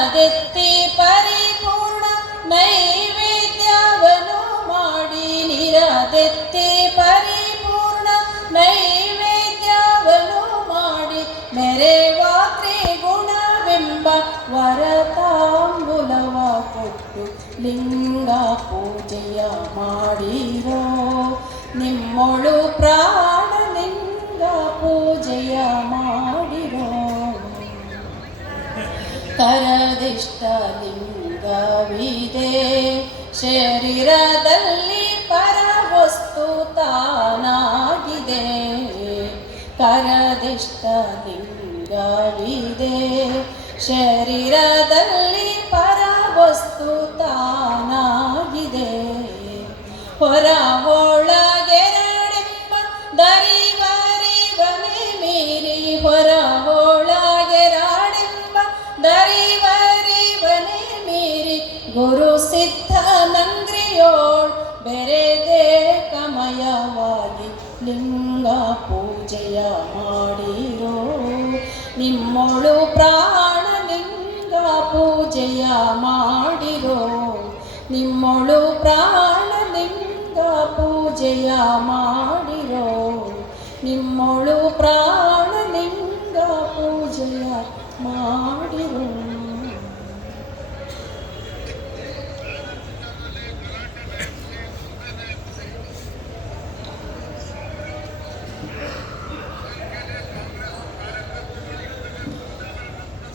ನಿರದೆತ್ತಿ ಪರಿಪೂರ್ಣ ನೈವೇದ್ಯವನ್ನು ಮಾಡಿ, ನಿರದೆತ್ತಿ ಪರಿಪೂರ್ಣ ನೈವೇದ್ಯವನ್ನು ಮಾಡಿ, ಮೆರೆವ ತ್ರಿಗುಣವೆಂಬ ವರತಾಂಬುಲವ ಕೊಟ್ಟು ಲಿಂಗ ಪೂಜೆಯ ಮಾಡಿರೋ. ನಿಮ್ಮೊಳು ಪ್ರಾಣಲಿಂಗ ಪೂಜೆಯ ಮಾಡಿರೋ. ಕರದಿಷ್ಟ ಲಿಂಗವಿದೆ ಶರೀರದಲ್ಲಿ ಪರವಸ್ತು ತಾನಾಗಿದೆ. ಕರದಿಷ್ಟ ಲಿಂಗವಿದೆ ಶರೀರದಲ್ಲಿ ಪರವಸ್ತು ತಾನಾಗಿದೆ. ಹೊರ ಒಳಗೆರಡೆಂಬ ದರಿವರಿವನೆ ಮೀರಿ, ಹೊರ ಒಳಗೆರಡೆಂಬ ದರಿವರಿವನೆ ಮೀರಿ, ಗುರು ಸಿದ್ಧನಂದ್ರಿಯೋಳ್ ಬೆರೆದೆ ಕಮಯವಾಗಿ ಲಿಂಗ ಪೂಜೆಯ ಮಾಡಿರೋ. ನಿಮ್ಮೊಳು ಪ್ರಾಣಲಿಂಗ ಪೂಜೆಯ ಮಾಡಿರೋ. ನಿಮ್ಮೊಳು ಪ್ರಾಣಲಿಂಗ ಪೂಜೆಯ ಮಾಡಿರೋ. ನಿಮ್ಮೊಳು ಪ್ರಾಣಲಿಂಗ ಪೂಜೆಯ ಮಾಡಿರೋ.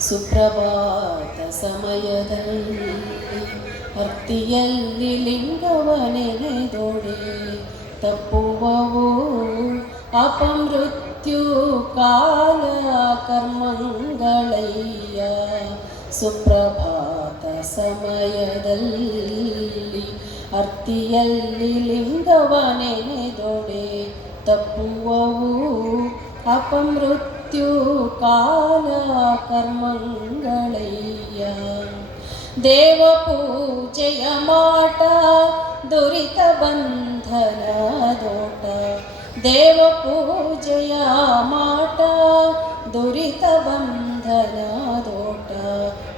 ಸುಪ್ರಭಾತ ಸಮಯದಲ್ಲಿ ಭಕ್ತಿಯಲ್ಲಿ ಲಿಂಗವನೆನೆದೊಡೆ, ತಪ್ಪುವವು ಅಪಮೃತ್ಯು ಕಾಲ ಕರ್ಮಗಳಯ್ಯ. ಸುಪ್ರಭಾತ ಸಮಯದಲ್ಲಿ ಅರ್ತಿಯಲ್ಲಿ ಲಿಂಗವನೆನೆದೊಡೆ, ತಪ್ಪುವವು ಅಪಮೃತ್ಯು ಕಾಲ ಕರ್ಮಗಳಯ್ಯ. ದೇವ ಪೂಜೆಯ ಮಾಟ ದುರಿತ ಬಂಧನ ದೋಟ. ದೇವ ಪೂಜೆಯ ಮಾಟ ದುರಿತ ಬಂಧನ ದೋಟ.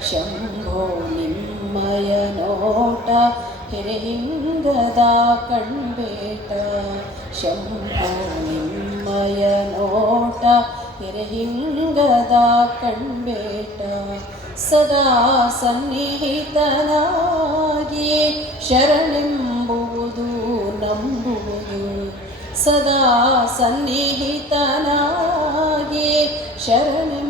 ಶಂಭೋ ನಿಮ್ಮಯ ನೋಟ ಹಿರಿಹಿಂಗದ ಕಣ್ಬೇಟ. ಶಂಭೋ ನಿಮ್ಮಯ ನೋಟ ಹಿರಿಹಿಂಗದ ಕಣ್ಬೇಟ. ಸದಾ ಸನ್ನಿಹಿತನಾಗಿ ಶರಣೆಂಬುವುದು ನಂಬುವುದು. ಸದಾ ಸನ್ನಿಹಿತನಾಗಿ ಶರಣೆಂಬುವುದು